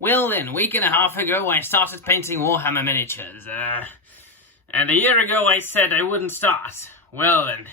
Well then, a week and a half ago I started painting Warhammer miniatures, and a year ago I said I wouldn't start. Well then,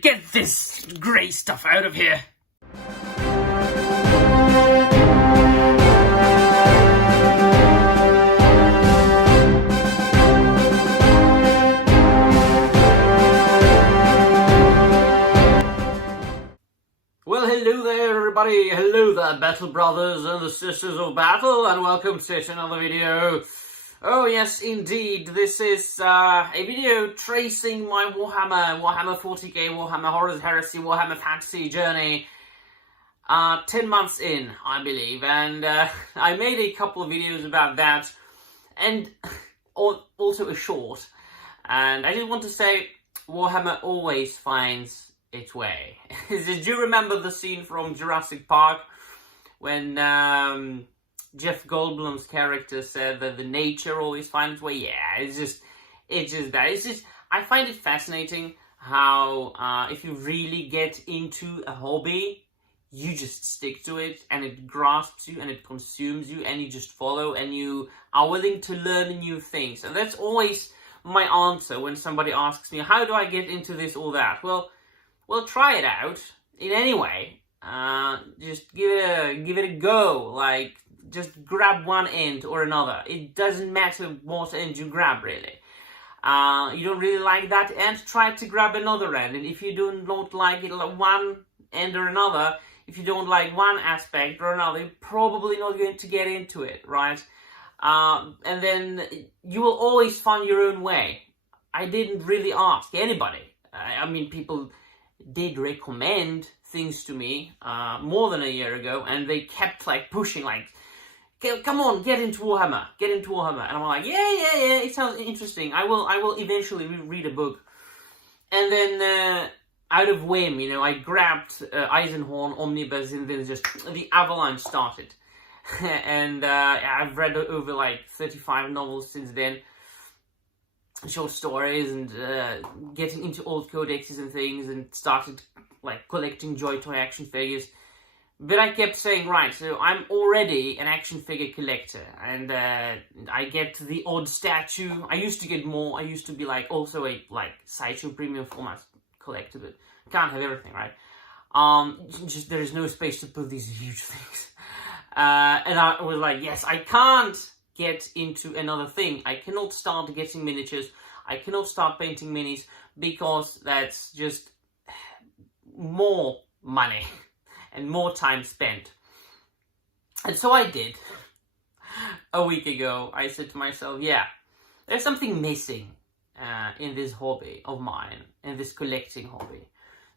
get this grey stuff out of here. Well, hello there everybody, hello there battle brothers and the sisters of battle, and welcome to another video. Oh yes, indeed, this is a video tracing my Warhammer 40k, Warhammer Horrors Heresy, Warhammer Fantasy journey. 10 months in, I believe, and I made a couple of videos about that, and also a short, and I just want to say, Warhammer always finds its way. Did you remember the scene from Jurassic Park when Jeff Goldblum's character said that the nature always finds its way? Yeah, it's just that. It's just, I find it fascinating how if you really get into a hobby, you just stick to it and it grasps you and it consumes you and you just follow and you are willing to learn new things. And that's always my answer when somebody asks me, how do I get into this or that? Well, try it out in any way. Just give it a go. Like, just grab one end or another. It doesn't matter what end you grab, really. You don't really like that end, try to grab another end. And if you don't like it, like one end or another, if you don't like one aspect or another, you're probably not going to get into it, right? And then you will always find your own way. I didn't really ask anybody. I mean, people did recommend things to me more than a year ago, and they kept like pushing, like, come on, get into Warhammer, and I'm like, yeah, it sounds interesting. I will eventually read a book. And then out of whim, I grabbed Eisenhorn Omnibus, and then just the avalanche started. And I've read over like 35 novels since then, short stories, and getting into old codexes and things, and started like collecting Joy Toy action figures. But I kept saying, right, so I'm already an action figure collector, and I get the odd statue. I used to get more. I used to be like also a like Sideshow premium format collector, but can't have everything, right? Just there is no space to put these huge things. And I was like, yes, I can't get into another thing. I cannot start getting miniatures. I cannot start painting minis, because that's just more money and more time spent. And so I did. A week ago, I said to myself, yeah, there's something missing in this hobby of mine, in this collecting hobby.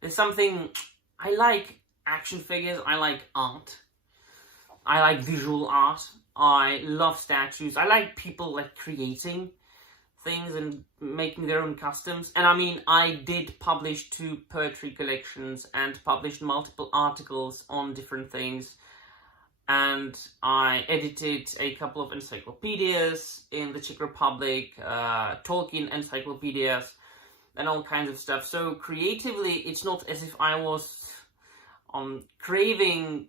There's something, I like action figures, I like art, I like visual art, I love statues, I like people like creating things and making their own customs. And I mean, I did publish 2 poetry collections and published multiple articles on different things. And I edited a couple of encyclopedias in the Czech Republic, Tolkien encyclopedias, and all kinds of stuff. So creatively, it's not as if I was craving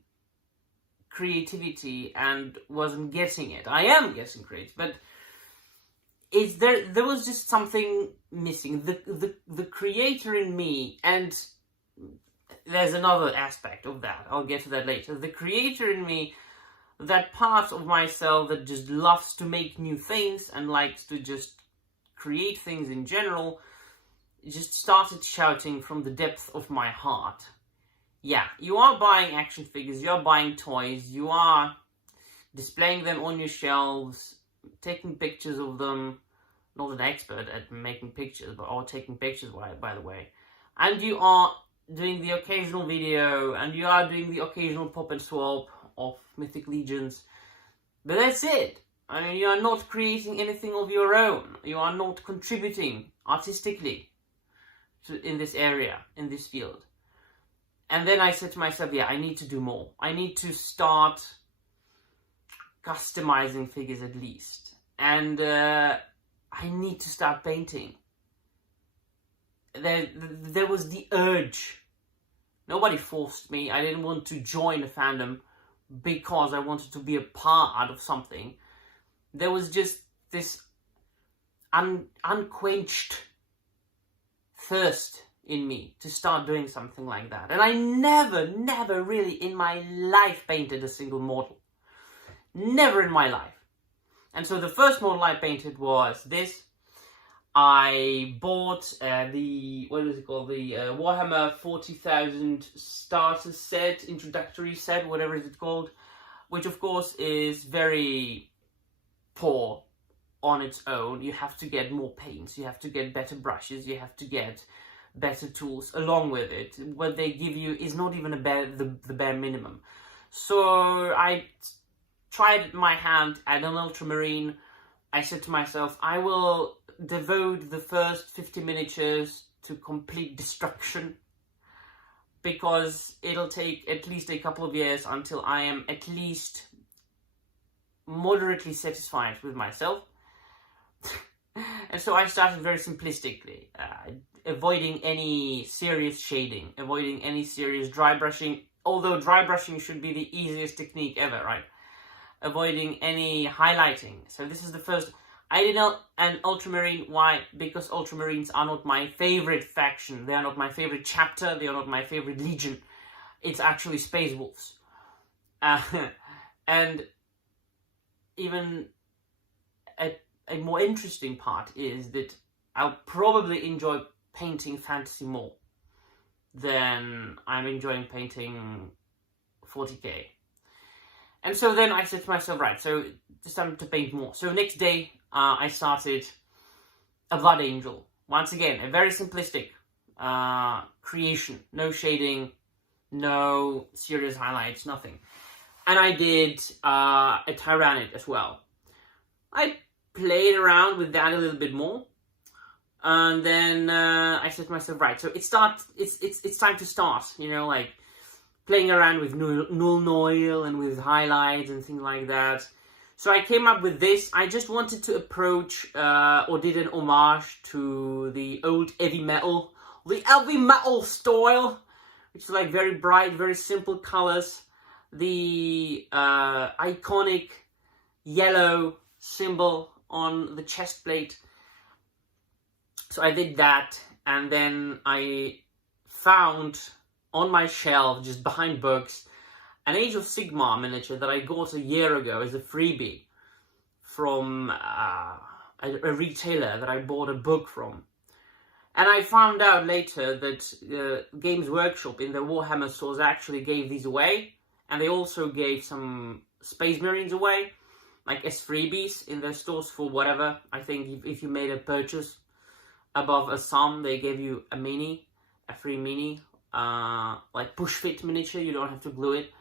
creativity and wasn't getting it. I am getting creative, but there was just something missing. The creator in me, and there's another aspect of that, I'll get to that later. The creator in me, that part of myself that just loves to make new things and likes to just create things in general, just started shouting from the depth of my heart. Yeah, you are buying action figures, you are buying toys, you are displaying them on your shelves, taking pictures of them. Not an expert at making pictures, or taking pictures, by the way. And you are doing the occasional video, and you are doing the occasional pop and swap of Mythic Legions. But that's it. I mean, you are not creating anything of your own. You are not contributing artistically in this area, in this field. And then I said to myself, yeah, I need to do more. I need to start customizing figures at least. And I need to start painting. There was the urge. Nobody forced me. I didn't want to join a fandom. because I wanted to be a part of something. There was just this unquenched thirst in me to start doing something like that. And I never really in my life painted a single model. Never in my life. And so the first model I painted was this. I bought the Warhammer 40,000 starter set, introductory set, whatever it's called, which of course is very poor on its own. You have to get more paints, you have to get better brushes, you have to get better tools along with it. What they give you is not even the bare minimum. So I tried my hand at an ultramarine. I said to myself, I will devote the first 50 miniatures to complete destruction, because it'll take at least a couple of years until I am at least moderately satisfied with myself. And so I started very simplistically, avoiding any serious shading, avoiding any serious dry brushing, although dry brushing should be the easiest technique ever, right? Avoiding any highlighting. So this is the first. I did not an ultramarine. Why? Because ultramarines are not my favorite faction. They are not my favorite chapter. They are not my favorite legion. It's actually Space Wolves. And even a more interesting part is that I'll probably enjoy painting fantasy more than I'm enjoying painting 40k. And so then I said to myself, right, so it's time to paint more. So next day, I started a Blood Angel. Once again, a very simplistic creation. No shading, no serious highlights, nothing. And I did a Tyrannid as well. I played around with that a little bit more. And then I said to myself, right, so it's time to start, you know, like playing around with null noil and with highlights and things like that. So I came up with this. I just wanted to approach or did an homage to the old heavy metal style, which is like very bright, very simple colors. The iconic yellow symbol on the chest plate. So I did that, and then I found on my shelf, just behind books, an Age of Sigmar miniature that I got a year ago as a freebie from a retailer that I bought a book from. And I found out later that Games Workshop in their Warhammer stores actually gave these away, and they also gave some Space Marines away, like as freebies in their stores for whatever. I think if you made a purchase above a sum, they gave you a free mini, like push fit miniature. You don't have to glue it.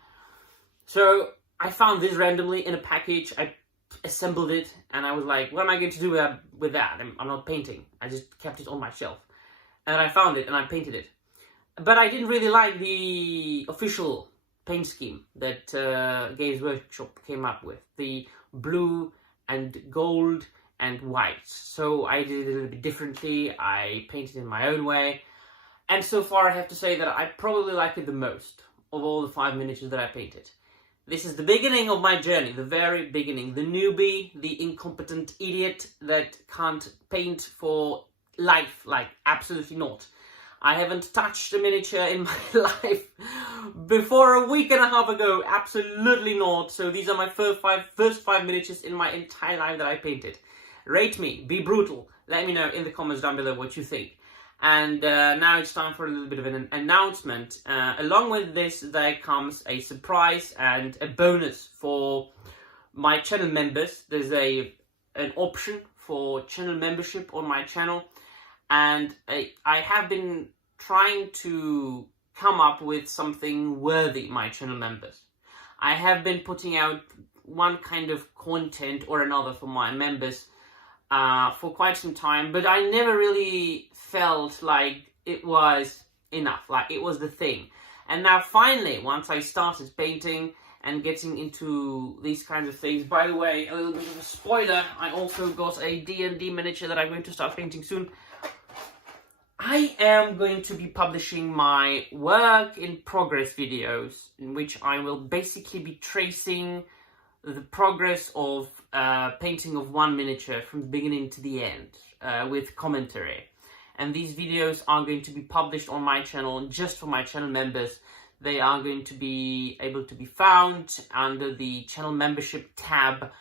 So I found this randomly in a package. I assembled it, and I was like, what am I going to do with that? I'm not painting. I just kept it on my shelf. And I found it, and I painted it. But I didn't really like the official paint scheme that Games Workshop came up with. The blue and gold and white. So I did it a little bit differently. I painted in my own way. And so far I have to say that I probably like it the most of all the 5 miniatures that I painted. This is the beginning of my journey, the very beginning. The newbie, the incompetent idiot that can't paint for life, like absolutely not. I haven't touched a miniature in my life before a week and a half ago, absolutely not. So these are my first five miniatures in my entire life that I painted. Rate me, be brutal, let me know in the comments down below what you think. And now it's time for a little bit of an announcement. Along with this, there comes a surprise and a bonus for my channel members. There's an option for channel membership on my channel. And I have been trying to come up with something worthy my channel members. I have been putting out one kind of content or another for my members for quite some time, but I never really felt like it was enough, like it was the thing. And now finally, once I started painting and getting into these kinds of things, by the way, a little bit of a spoiler, I also got a D&D miniature that I'm going to start painting soon. I am going to be publishing my work in progress videos, in which I will basically be tracing the progress of painting of one miniature from the beginning to the end, with commentary. And these videos are going to be published on my channel, just for my channel members. They are going to be able to be found under the channel membership tab,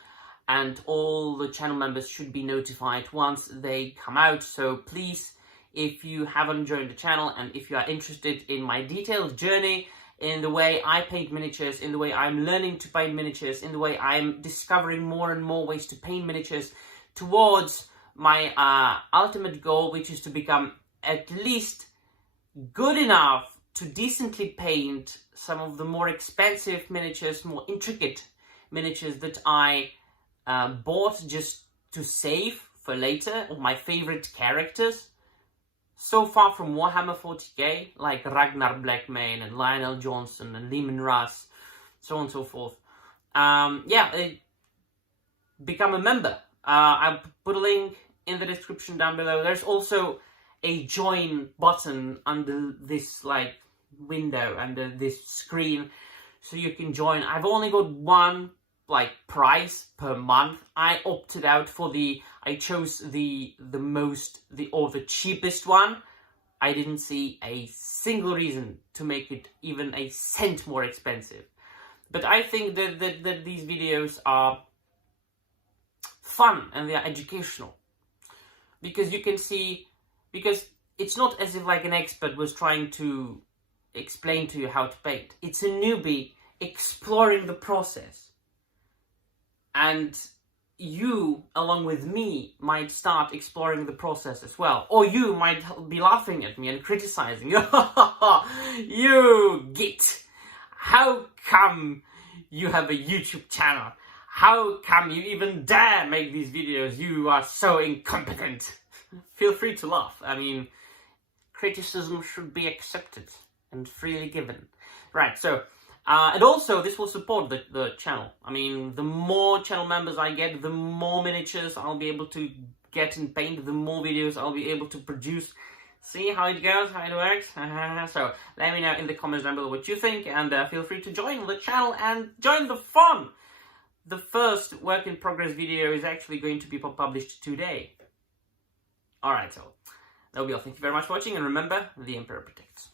and all the channel members should be notified once they come out. So please, if you haven't joined the channel and if you are interested in my detailed journey, in the way I paint miniatures, in the way I'm learning to paint miniatures, in the way I'm discovering more and more ways to paint miniatures towards my ultimate goal, which is to become at least good enough to decently paint some of the more expensive miniatures, more intricate miniatures that I bought just to save for later, of my favorite characters. So far from Warhammer 40k, like Ragnar Blackmane and Lionel Johnson and Lehman Russ, so on and so forth. Become a member. I'll put a link in the description down below. There's also a join button under this window, under this screen, so you can join. I've only got one price per month. I opted out for I chose the cheapest one. I didn't see a single reason to make it even a cent more expensive. But I think that these videos are fun and they are educational, because you can see, because it's not as if an expert was trying to explain to you how to paint. It's a newbie exploring the process. And you, along with me, might start exploring the process as well. Or you might be laughing at me and criticizing. You git! How come you have a YouTube channel? How come you even dare make these videos? You are so incompetent. Feel free to laugh. I mean, criticism should be accepted and freely given. Right, so... and also, this will support the channel. I mean, the more channel members I get, the more miniatures I'll be able to get and paint, the more videos I'll be able to produce. See how it goes, how it works? So, let me know in the comments down below what you think, and feel free to join the channel and join the fun! The first work in progress video is actually going to be published today. Alright, so, that'll be all. Thank you very much for watching, and remember, the Emperor protects.